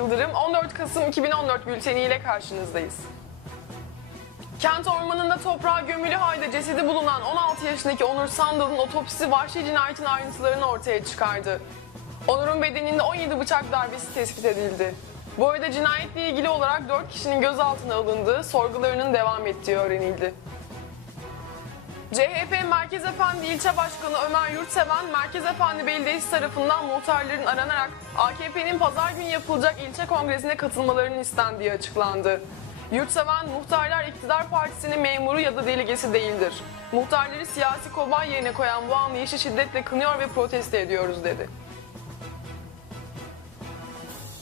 Yıldırım 14 Kasım 2014 bülteni ile karşınızdayız. Kent ormanında toprağa gömülü halde cesedi bulunan 16 yaşındaki Onur Sandal'ın otopsisi vahşi cinayetin ayrıntılarını ortaya çıkardı. Onur'un bedeninde 17 bıçak darbesi tespit edildi. Bu arada cinayetle ilgili olarak 4 kişinin gözaltına alındığı, sorgularının devam ettiği öğrenildi. CHP Merkez Efendi İlçe Başkanı Ömer Yurtseven, Merkez Efendi Belediyesi tarafından muhtarların aranarak AKP'nin pazar günü yapılacak ilçe kongresine katılmalarının istendiği açıklandı. Yurtseven, muhtarlar iktidar partisinin memuru ya da delegesi değildir. Muhtarları siyasi kobay yerine koyan bu anlayışı şiddetle kınıyor ve protesto ediyoruz dedi.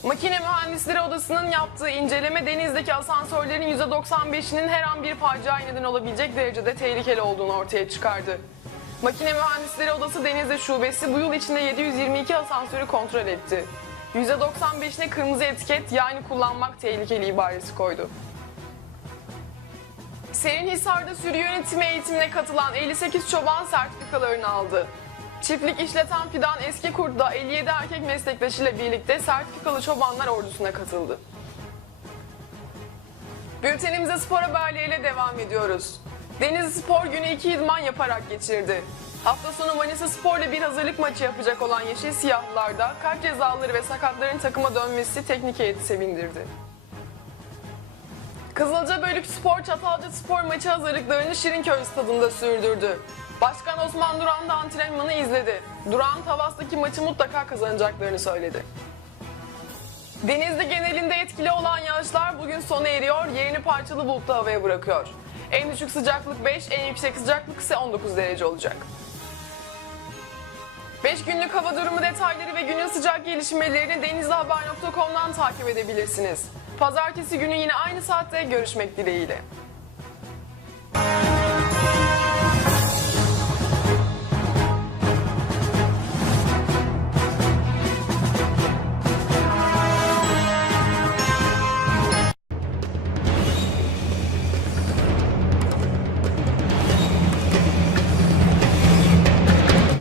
Makine Mühendisleri Odası'nın yaptığı inceleme denizdeki asansörlerin %95'inin her an bir faciaya neden olabilecek derecede tehlikeli olduğunu ortaya çıkardı. Makine Mühendisleri Odası Denizli Şubesi bu yıl içinde 722 asansörü kontrol etti. %95'ine kırmızı etiket yani kullanmak tehlikeli ibaresi koydu. Serinhisar'da sürü yönetimi eğitimine katılan 58 çoban sertifikalarını aldı. Çiftlik işleten Fidan Eskikurt da 57 erkek meslektaşıyla birlikte sertifikalı çobanlar ordusuna katıldı. Bültenimize spor haberleriyle devam ediyoruz. Denizli Spor günü iki idman yaparak geçirdi. Hafta sonu Manisa Spor'la bir hazırlık maçı yapacak olan Yeşil Siyahlılar'da kart cezaları ve sakatların takıma dönmesi teknik heyeti sevindirdi. Kızılca Bölük Spor Çatalca Spor maçı hazırlıklarını Şirinköy stadında sürdürdü. Başkan Osman Duran da antrenmanı izledi. Duran Tavas'taki maçı mutlaka kazanacaklarını söyledi. Denizli genelinde etkili olan yağışlar bugün sona eriyor, yerini parçalı bulutlu havaya bırakıyor. En düşük sıcaklık 5, en yüksek sıcaklık ise 19 derece olacak. 5 günlük hava durumu detayları ve günün sıcak gelişmelerini denizlihaber.com'dan takip edebilirsiniz. Pazartesi günü yine aynı saatte görüşmek dileğiyle.